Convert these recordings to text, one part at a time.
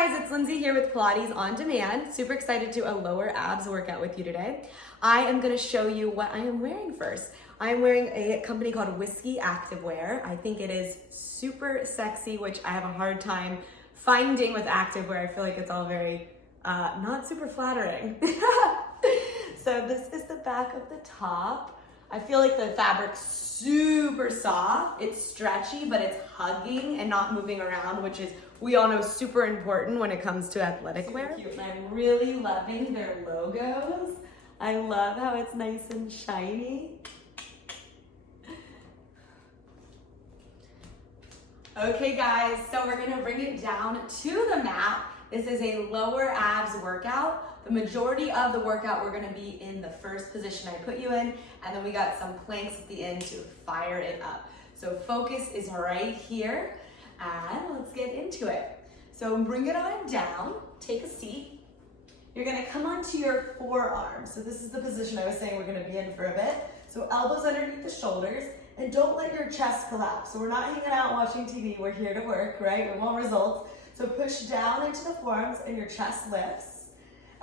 guys, it's Lindsay here with Pilates On Demand. Super excited to do a lower abs workout with you today. I am gonna show you what I am wearing first. I am wearing a company called WISKII Activewear. I think it is super sexy, which I have a hard time finding with activewear. I feel like it's all very not super flattering. So this is the back of the top. I feel like the fabric's super soft. It's stretchy, but it's hugging and not moving around, which is, we all know, super important when it comes to athletic wear. Cute. And I'm really loving their logos. I love how it's nice and shiny. Okay guys, so we're gonna bring it down to the mat. This is a lower abs workout. The majority of the workout, we're gonna be in the first position I put you in, and then we got some planks at the end to fire it up. So focus is right here, and let's get into it. So bring it on down, take a seat. You're gonna come onto your forearms. So this is the position I was saying we're gonna be in for a bit. So elbows underneath the shoulders, and don't let your chest collapse. So we're not hanging out watching TV, we're here to work, right? We want results. So push down into the forearms and your chest lifts.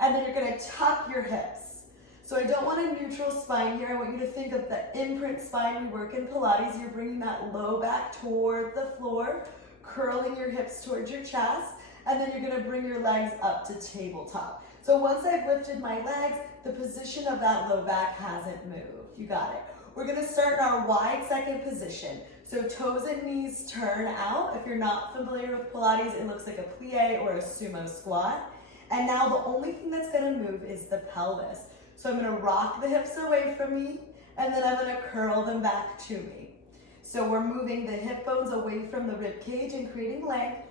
And then you're gonna tuck your hips. So I don't want a neutral spine here. I want you to think of the imprint spine we work in Pilates. You're bringing that low back toward the floor, curling your hips towards your chest, and then you're gonna bring your legs up to tabletop. So once I've lifted my legs, the position of that low back hasn't moved. You got it. We're gonna start in our wide second position. So toes and knees turn out. If you're not familiar with Pilates, it looks like a plie or a sumo squat. And now the only thing that's gonna move is the pelvis. So I'm gonna rock the hips away from me, and then I'm gonna curl them back to me. So we're moving the hip bones away from the rib cage and creating length,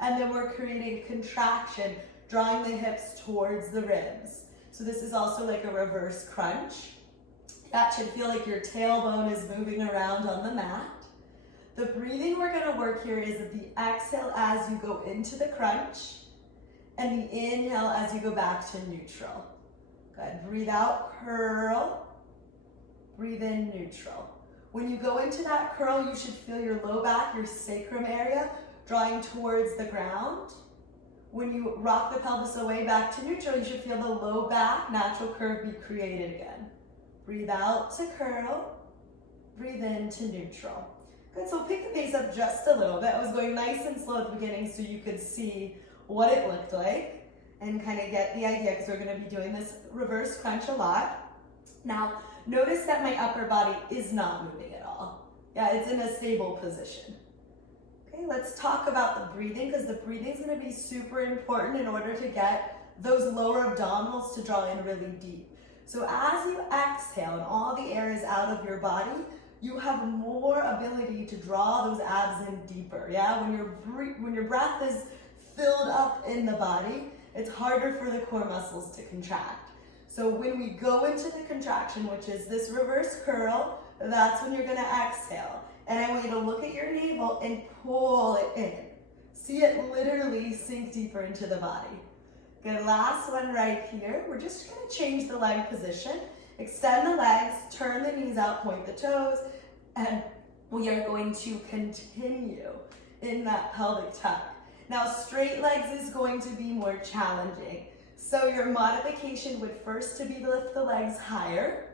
and then we're creating contraction, drawing the hips towards the ribs. So this is also like a reverse crunch. That should feel like your tailbone is moving around on the mat. The breathing we're gonna work here is the exhale as you go into the crunch, and the inhale as you go back to neutral. Good, breathe out, curl. Breathe in, neutral. When you go into that curl, you should feel your low back, your sacrum area, drawing towards the ground. When you rock the pelvis away back to neutral, you should feel the low back, natural curve be created again. Breathe out to curl. Breathe in to neutral. Good, so pick the pace up just a little bit. I was going nice and slow at the beginning so you could see what it looked like and kind of get the idea, because we're going to be doing this reverse crunch a lot. Now, notice that my upper body is not moving at all. Yeah, it's in a stable position. Okay, let's talk about the breathing, because the breathing is going to be super important in order to get those lower abdominals to draw in really deep. So as you exhale and all the air is out of your body, you have more ability to draw those abs in deeper. Yeah, when your breath is filled up in the body, it's harder for the core muscles to contract. So when we go into the contraction, which is this reverse curl, that's when you're gonna exhale. And I want you to look at your navel and pull it in. See it literally sink deeper into the body. Good, last one right here. We're just gonna change the leg position. Extend the legs, turn the knees out, point the toes, and we are going to continue in that pelvic tuck. Now, straight legs is going to be more challenging. So your modification would first to be to lift the legs higher,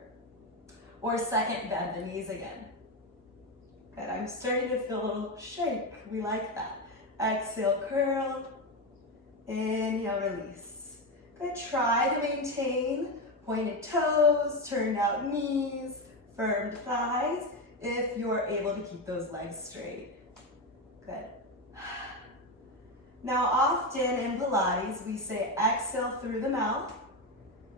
or second, bend the knees again. Good, I'm starting to feel a little shake. We like that. Exhale, curl. Inhale, release. Good, try to maintain pointed toes, turned out knees, firmed thighs, if you're able to keep those legs straight. Good. Now, often in Pilates, we say exhale through the mouth,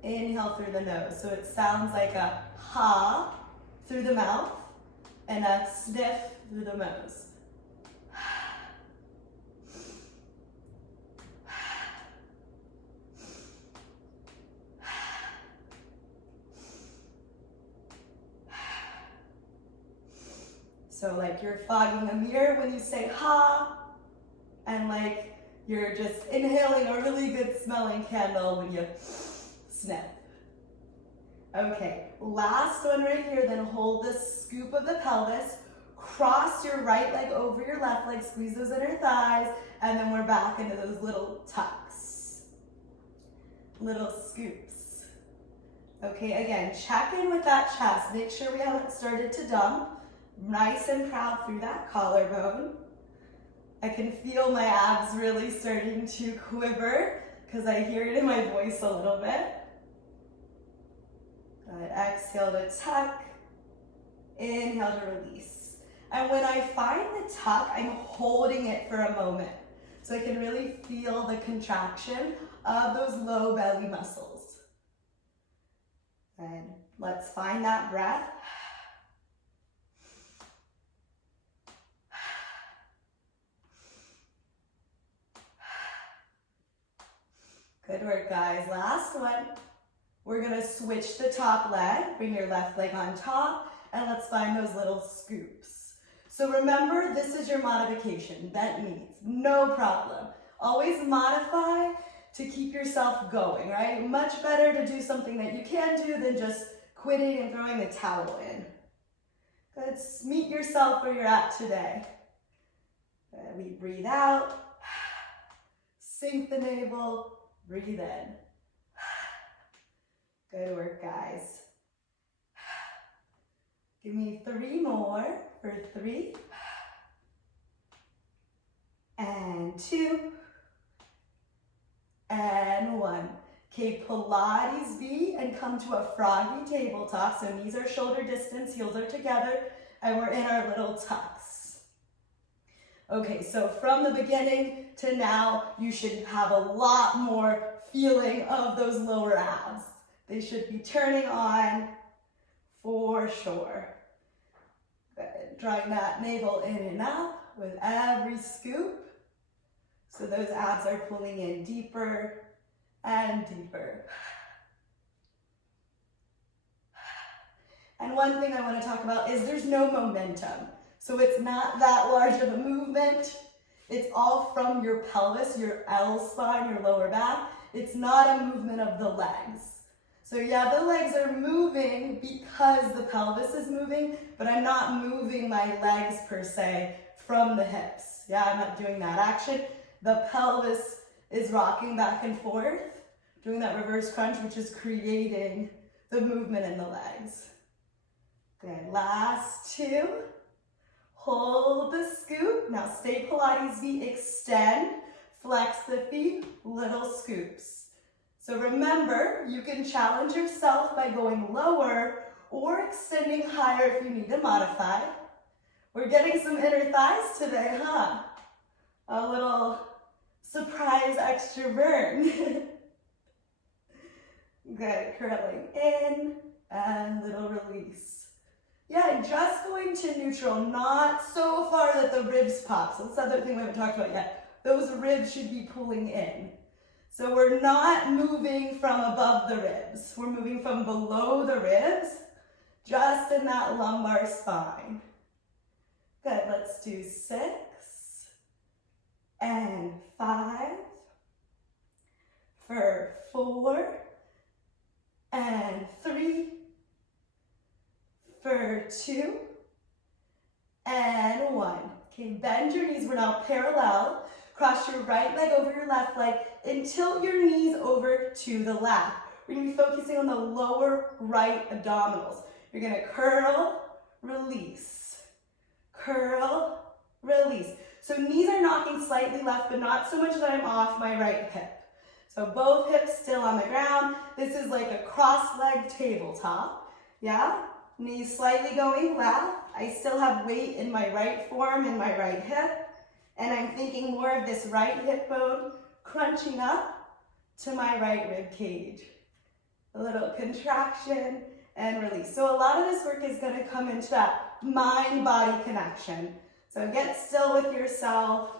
inhale through the nose. So it sounds like a ha through the mouth and a sniff through the nose. So like you're fogging a mirror when you say ha, and like you're just inhaling a really good smelling candle when you sniff. Okay, last one right here, then hold the scoop of the pelvis, cross your right leg over your left leg, squeeze those inner thighs, and then we're back into those little tucks, little scoops. Okay, again, check in with that chest. Make sure we haven't started to dump. Nice and proud through that collarbone. I can feel my abs really starting to quiver because I hear it in my voice a little bit. Good. Exhale to tuck. Inhale to release. And when I find the tuck, I'm holding it for a moment. So I can really feel the contraction of those low belly muscles. And let's find that breath. Good work, guys. Last one. We're gonna switch the top leg. Bring your left leg on top, and let's find those little scoops. So remember, this is your modification. Bent knees, no problem. Always modify to keep yourself going, right? Much better to do something that you can do than just quitting and throwing the towel in. Good. Meet yourself where you're at today. Good. We breathe out, sink the navel, breathe in. Good work, guys. Give me 3 more for 3. And 2. And 1. Okay, Pilates B and come to a froggy tabletop. So knees are shoulder distance, heels are together, and we're in our little tucks. Okay, so from the beginning to now, you should have a lot more feeling of those lower abs. They should be turning on for sure. Good. Drawing that navel in and up with every scoop. So those abs are pulling in deeper and deeper. And one thing I want to talk about is there's no momentum. So it's not that large of a movement. It's all from your pelvis, your L spine, your lower back. It's not a movement of the legs. So yeah, the legs are moving because the pelvis is moving, but I'm not moving my legs per se from the hips. Yeah, I'm not doing that action. The pelvis is rocking back and forth, doing that reverse crunch, which is creating the movement in the legs. Good, last 2. Hold the scoop. Now stay Pilates V, extend, flex the feet, little scoops. So remember, you can challenge yourself by going lower or extending higher if you need to modify. We're getting some inner thighs today, huh? A little surprise extra burn. Good, curling in and little release. Yeah, just going to neutral, not so far that the ribs pop. So that's the other thing we haven't talked about yet. Those ribs should be pulling in. So we're not moving from above the ribs. We're moving from below the ribs, just in that lumbar spine. Good, let's do 6 and 5 for 4 and 3 for 2 and 1. Okay, bend your knees. We're now parallel. Cross your right leg over your left leg and tilt your knees over to the left. We're going to be focusing on the lower right abdominals. You're going to curl, release, curl, release. So knees are knocking slightly left, but not so much that I'm off my right hip. So both hips still on the ground. This is like a cross-legged tabletop. Yeah? Knees slightly going left. I still have weight in my right forearm and my right hip. And I'm thinking more of this right hip bone crunching up to my right rib cage. A little contraction and release. So a lot of this work is going to come into that mind-body connection. So get still with yourself.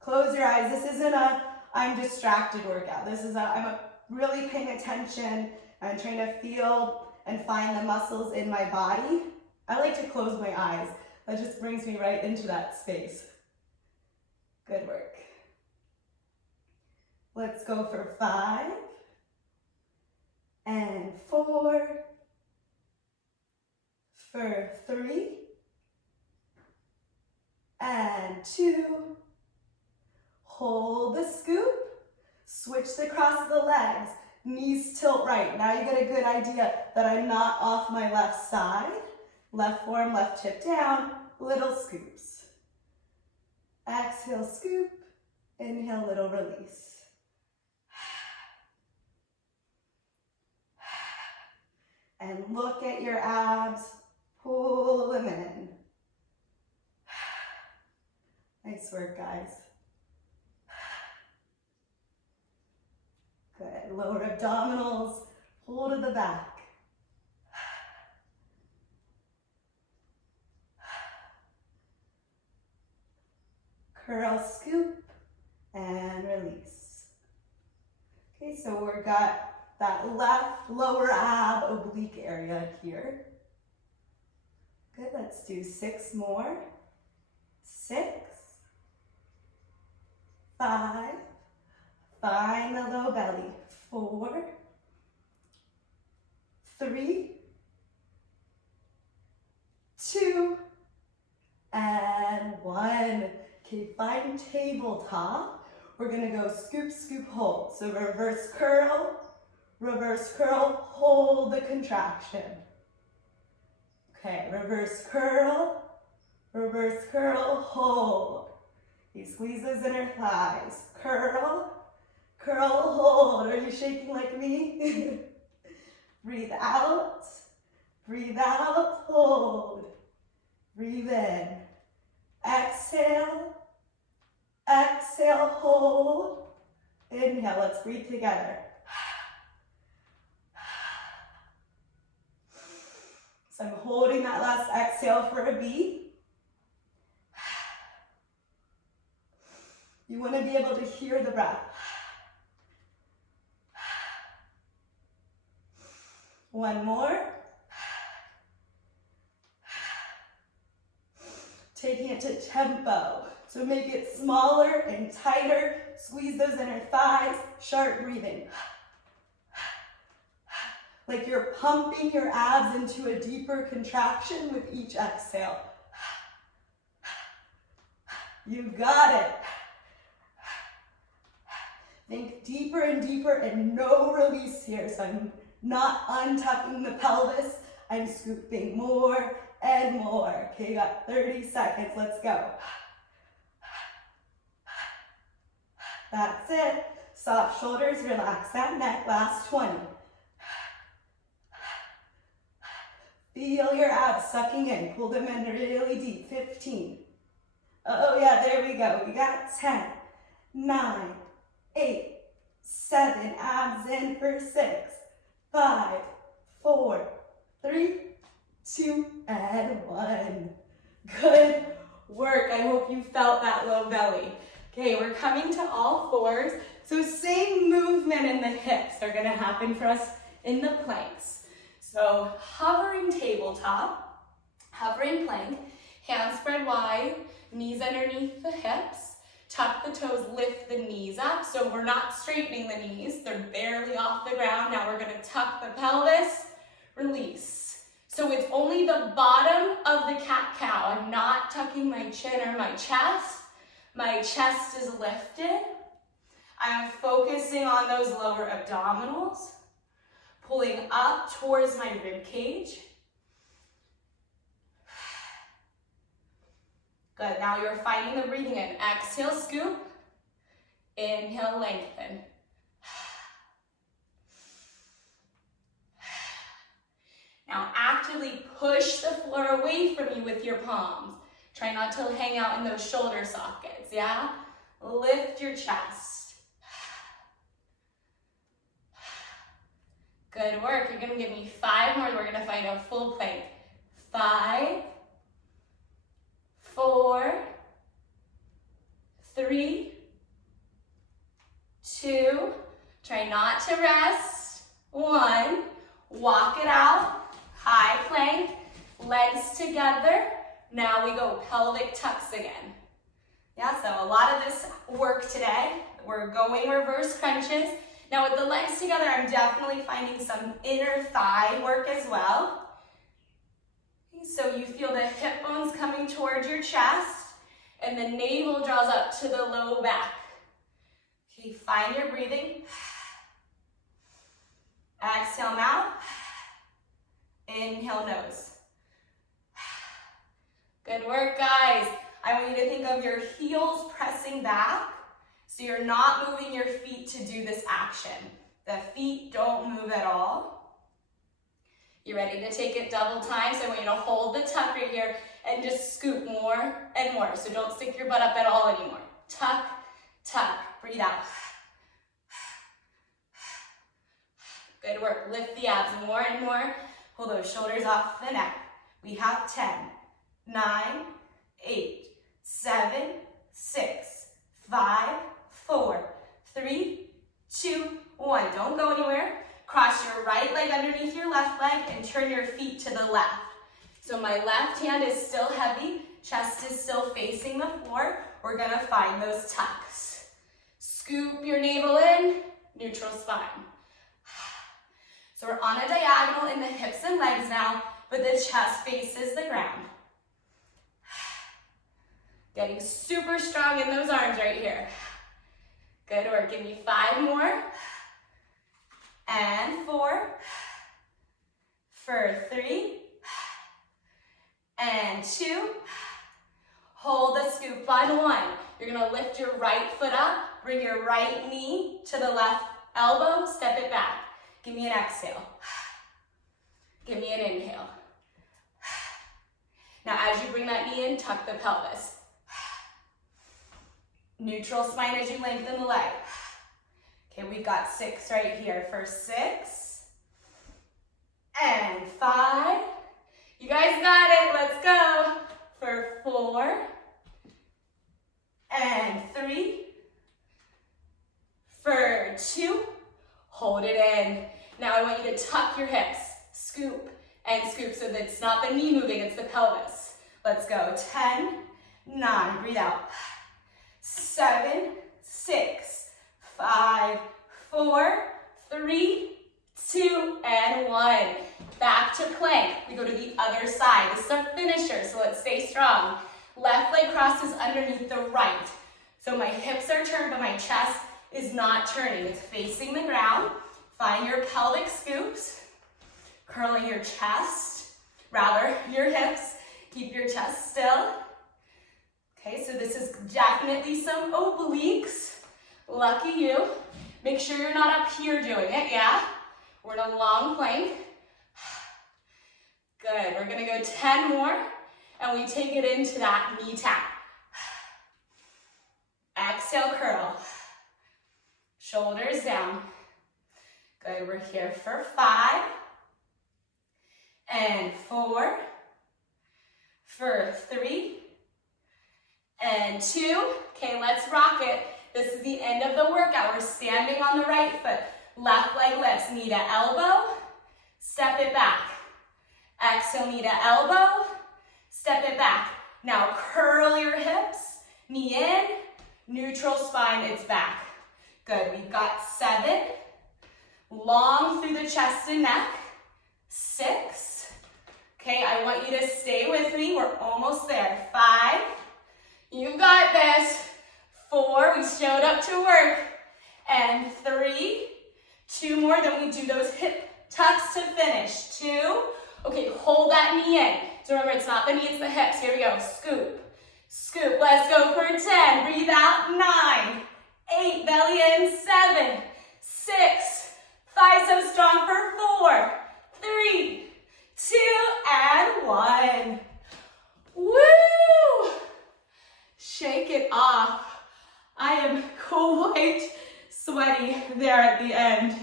Close your eyes. This isn't a I'm distracted workout. This is I'm really paying attention. I'm trying to feel and find the muscles in my body. I like to close my eyes. That just brings me right into that space. Good work. Let's go for 5 and 4 for 3 Switch the cross of the legs. Knees tilt right. Now you get a good idea that I'm not off my left side. Left forearm, left hip down. Little scoops. Exhale, scoop. Inhale, little release. And look at your abs. Pull them in. Nice work, guys. Good. Lower abdominals. Pull to the back. Curl, scoop, and release. Okay, so we've got that left lower ab oblique area here. Good, let's do 6 more. 6, 5, find the low belly. 4, 3, 2, and 1. Okay, find tabletop. We're gonna go scoop, scoop, hold. So reverse curl, hold the contraction. Okay, reverse curl, hold. You squeeze those inner thighs. Curl, hold. Are you shaking like me? Breathe out, hold. Breathe in. Exhale, hold. Inhale, let's breathe together. So I'm holding that last exhale for a beat. You want to be able to hear the breath. 1 more. Taking it to tempo. So make it smaller and tighter. Squeeze those inner thighs. Sharp breathing. Like you're pumping your abs into a deeper contraction with each exhale. You got it. Think deeper and deeper and no release here. So I'm not untucking the pelvis. I'm scooping more and more. Okay, you got 30 seconds. Let's go. That's it. Soft shoulders, relax that neck. Last 20. Feel your abs sucking in. Pull them in really deep. 15. Oh yeah, there we go. We got 10, 9, 8, 7. Abs in for 6, 5, 4, 3, 2, and 1. Good work. I hope you felt that low belly. Okay, we're coming to all fours. So same movement in the hips are gonna happen for us in the planks. So hovering tabletop, hovering plank, hands spread wide, knees underneath the hips, tuck the toes, lift the knees up. So we're not straightening the knees, they're barely off the ground. Now we're gonna tuck the pelvis, release. So it's only the bottom of the cat-cow. I'm not tucking my chin or my chest. My chest is lifted. I'm focusing on those lower abdominals, pulling up towards my rib cage. Good, now you're finding the breathing in. Exhale, scoop. Inhale, lengthen. Now actively push the floor away from you with your palms. Try not to hang out in those shoulder sockets, yeah? Lift your chest. Good work. You're gonna give me 5 more. We're gonna find a full plank. 5, 4, 3, 2. Try not to rest. 1. Walk it out. High plank. Legs together. Now we go pelvic tucks again. Yeah, so a lot of this work today. We're going reverse crunches. Now with the legs together, I'm definitely finding some inner thigh work as well. Okay, so you feel the hip bones coming towards your chest and the navel draws up to the low back. Okay, find your breathing. Exhale, mouth. Inhale, nose. Good work, guys. I want you to think of your heels pressing back, so you're not moving your feet to do this action. The feet don't move at all. You ready to take it double time? So I want you to hold the tuck right here and just scoop more and more. So don't stick your butt up at all anymore. Tuck, tuck, breathe out. Good work, lift the abs more and more. Pull those shoulders off the neck. We have 10, 9, 8, 7, 6, 5, 4, 3, 2, 1. Don't go anywhere. Cross your right leg underneath your left leg and turn your feet to the left. So my left hand is still heavy, chest is still facing the floor. We're gonna find those tucks. Scoop your navel in, neutral spine. So we're on a diagonal in the hips and legs now, but the chest faces the ground. Getting super strong in those arms right here. Good work, give me 5 more. And 4. For 3. And 2. Hold the scoop on 1. You're gonna lift your right foot up, bring your right knee to the left elbow, step it back. Give me an exhale. Give me an inhale. Now as you bring that knee in, tuck the pelvis. Neutral spine as you lengthen the leg. Okay, we've got 6 right here. For 6. And 5. You guys got it, let's go. For 4. And 3. For 2. Hold it in. Now I want you to tuck your hips, scoop and scoop so that it's not the knee moving, it's the pelvis. Let's go. 10, 9, breathe out. 7, 6, 5, 4, 3, 2, and 1. Back to plank. We go to the other side. This is our finisher, so let's stay strong. Left leg crosses underneath the right. So my hips are turned, but my chest is not turning. It's facing the ground. Find your pelvic scoops. Curling your chest, rather your hips. Keep your chest still. Okay, so this is definitely some obliques. Lucky you. Make sure you're not up here doing it, yeah? We're in a long plank. Good, we're gonna go 10 more, and we take it into that knee tap. Exhale, curl. Shoulders down. Good, we're here for 5. And 4. For 3. And 2. Okay, let's rock it. This is the end of the workout. We're standing on the right foot. Left leg lifts, knee to elbow. Step it back. Exhale, knee to elbow. Step it back. Now curl your hips. Knee in. Neutral spine, it's back. Good, we've got 7. Long through the chest and neck. 6. Okay, I want you to stay with me. We're almost there. 5. You got this. 4. We showed up to work. And 3. 2 more. Then we do those hip tucks to finish. 2. Okay, hold that knee in. So remember, it's not the knee, it's the hips. Here we go. Scoop. Scoop. Let's go for 10. Breathe out. 9. 8. Belly in. 7. 6. Biceps strong for 4, 3, 2, and 1. Woo! Shake it off. I am quite sweaty there at the end.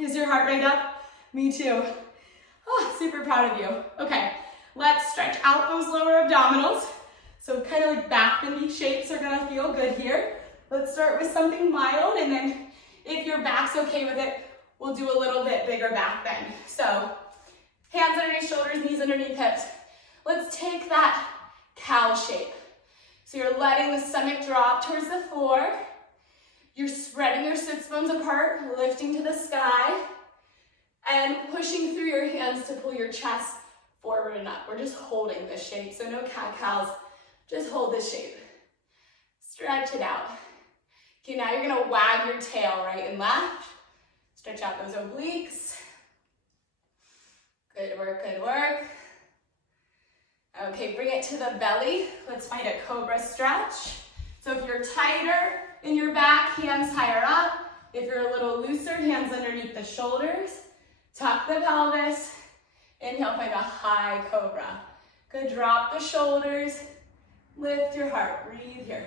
Is your heart rate up? Me too. Oh, super proud of you. Okay, let's stretch out those lower abdominals. So kind of like back bendy shapes are gonna feel good here. Let's start with something mild, and then if your back's okay with it, we'll do a little bit bigger back bend. So hands underneath shoulders, knees underneath hips. Let's take that cow shape. So you're letting the stomach drop towards the floor. You're spreading your sits bones apart, lifting to the sky, and pushing through your hands to pull your chest forward and up. We're just holding this shape, so no cat-cows. Just hold this shape. Stretch it out. Okay, now you're gonna wag your tail right and left. Stretch out those obliques. Good work, good work. Okay, bring it to the belly. Let's find a cobra stretch. So if you're tighter in your back, hands higher up. If you're a little looser, hands underneath the shoulders. Tuck the pelvis. Inhale, find a high cobra. Good, drop the shoulders. Lift your heart, breathe here.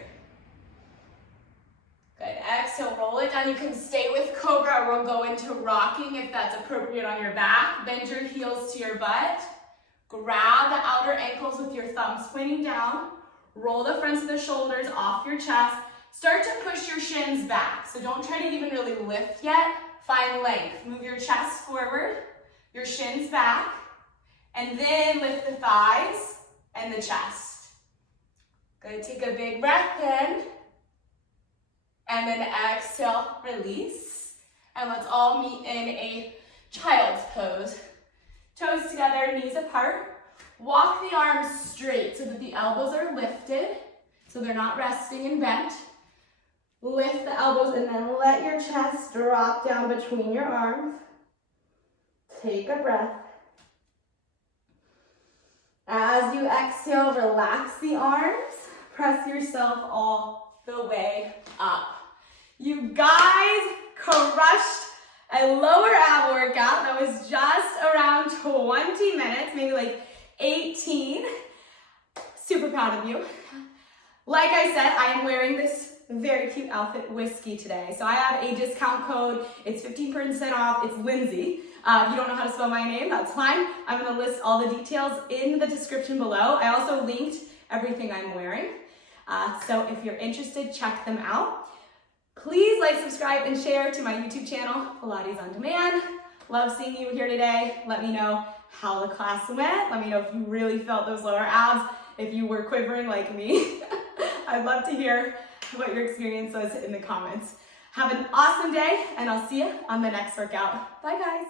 Good, exhale, roll it down. You can stay with cobra or we'll go into rocking if that's appropriate on your back. Bend your heels to your butt. Grab the outer ankles with your thumbs pointing down. Roll the fronts of the shoulders off your chest. Start to push your shins back. So don't try to even really lift yet. Find length. Move your chest forward, your shins back, and then lift the thighs and the chest. Good, take a big breath in. And then exhale, release. And let's all meet in a child's pose. Toes together, knees apart. Walk the arms straight so that the elbows are lifted, so they're not resting and bent. Lift the elbows and then let your chest drop down between your arms. Take a breath. As you exhale, relax the arms. Press yourself all the way up. You guys crushed a lower ab workout that was just around 20 minutes, maybe like 18. Super proud of you. Like I said, I am wearing this very cute outfit, Whiskey, today. So I have a discount code. It's 15% off. It's Lindsay. If you don't know how to spell my name, that's fine. I'm going to list all the details in the description below. I also linked everything I'm wearing. So if you're interested, check them out. Please like, subscribe, and share to my YouTube channel, Pilates On Demand. Love seeing you here today. Let me know how the class went. Let me know if you really felt those lower abs, if you were quivering like me. I'd love to hear what your experience was in the comments. Have an awesome day, and I'll see you on the next workout. Bye, guys.